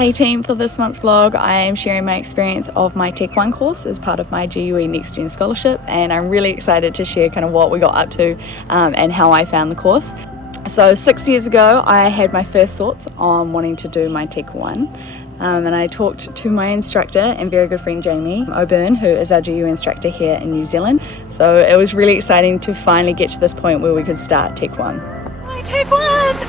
Hey team, for this month's vlog I am sharing my experience of my Tech 1 course as part of my GUE NextGen Scholarship, and I'm really excited to share kind of what we got up to and how I found the course. So 6 years ago I had my first thoughts on wanting to do my Tech 1. And I talked to my instructor and very good friend Jamie O'Byrne, who is our GUE instructor here in New Zealand. So it was really exciting to finally get to this point where we could start Tech 1. My Tech 1!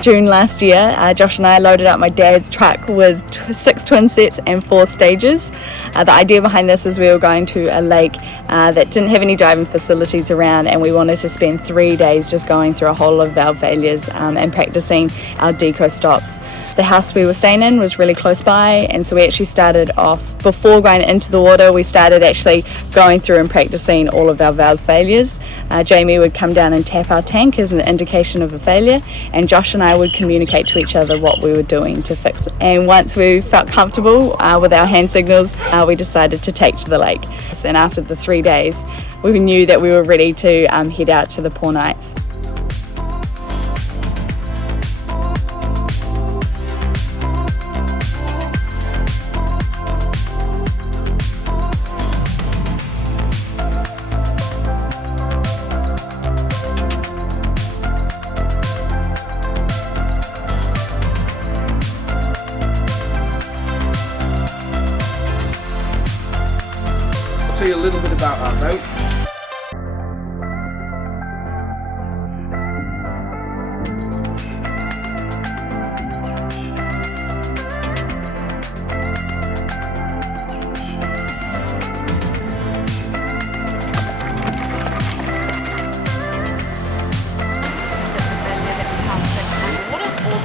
June last year, Josh and I loaded up my dad's truck with 6 twin sets and 4 stages. The idea behind this is we were going to a lake that didn't have any diving facilities around, and we wanted to spend 3 days just going through a whole lot of valve failures and practicing our deco stops. The house we were staying in was really close by, and so we actually started off, before going into the water, we started actually going through and practicing all of our valve failures. Jamie would come down and tap our tank as an indication of a failure, and Josh and I would communicate to each other what we were doing to fix it. And once we felt comfortable with our hand signals, we decided to take to the lake. And after the 3 days, we knew that we were ready to head out to the poor nights. Tell you a little bit about our boat.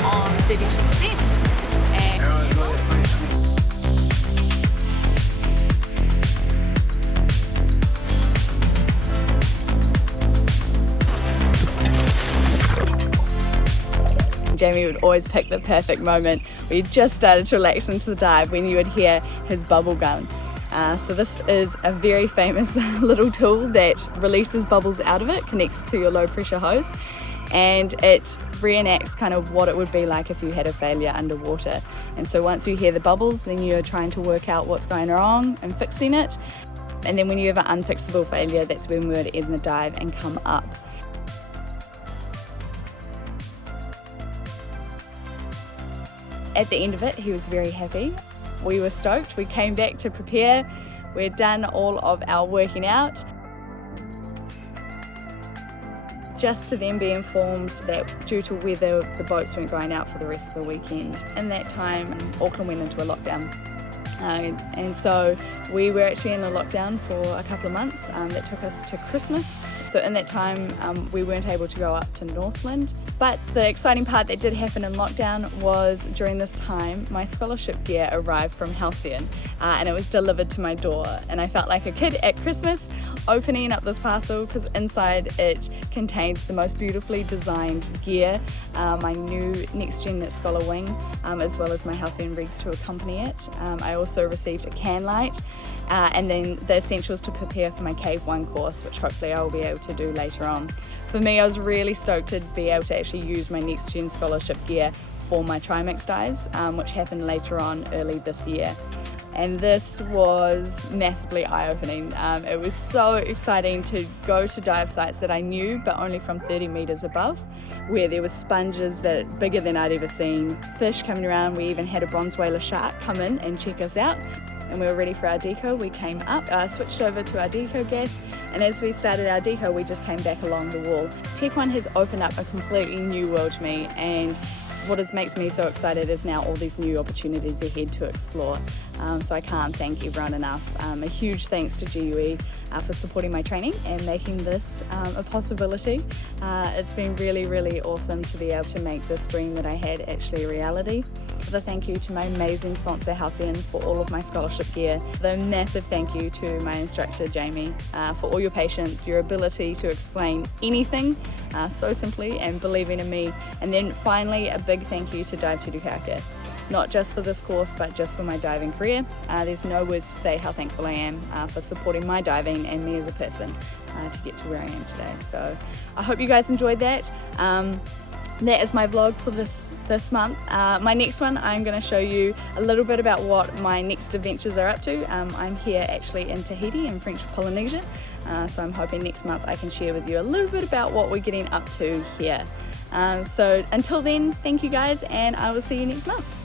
On 32%. Jamie would always pick the perfect moment. We just started to relax into the dive when you would hear his bubble gun. So this is a very famous little tool that releases bubbles out of it, connects to your low pressure hose, and it reenacts kind of what it would be like if you had a failure underwater. And so once you hear the bubbles, then you're trying to work out what's going wrong and fixing it. And then when you have an unfixable failure, that's when we would end the dive and come up. At the end of it, he was very happy. We were stoked. We came back to prepare. We'd done all of our working out. Just to then be informed that due to weather, the boats weren't going out for the rest of the weekend. In that time, Auckland went into a lockdown. And so we were actually in a lockdown for a couple of months that took us to Christmas. So in that time we weren't able to go up to Northland. But the exciting part that did happen in lockdown was during this time my scholarship gear arrived from Halcyon and it was delivered to my door, and I felt like a kid at Christmas opening up this parcel because inside it contained the most beautifully designed gear, my new NextGen Scholar wing, as well as my Halcyon rigs to accompany it. I also received a can light and then the essentials to prepare for my Cave 1 course, which hopefully I will be able to do later on. For me, I was really stoked to be able to actually use my NextGen Scholarship gear for my Trimix dives, which happened later on early this year. And this was massively eye-opening. It was so exciting to go to dive sites that I knew, but only from 30 meters above, where there were sponges that are bigger than I'd ever seen, fish coming around. We even had a bronze whaler shark come in and check us out. And we were ready for our deco. We came up, switched over to our deco gas, and as we started our deco, we just came back along the wall. Tech 1 has opened up a completely new world to me, and what makes me so excited is now all these new opportunities ahead to explore. So I can't thank everyone enough. A huge thanks to GUE for supporting my training and making this a possibility. It's been really, really awesome to be able to make this dream that I had actually a reality. The thank you to my amazing sponsor Halcyon for all of my scholarship gear. The massive thank you to my instructor Jamie for all your patience, your ability to explain anything so simply and believing in me. And then finally a big thank you to Dive Te Rukaka. Not just for this course, but just for my diving career. There's no words to say how thankful I am for supporting my diving and me as a person to get to where I am today. So I hope you guys enjoyed that. that is my vlog for this month. My next one, I'm going to show you a little bit about what my next adventures are up to. I'm here actually in Tahiti in French Polynesia, so I'm hoping next month I can share with you a little bit about what we're getting up to here. So until then, thank you guys, and I will see you next month.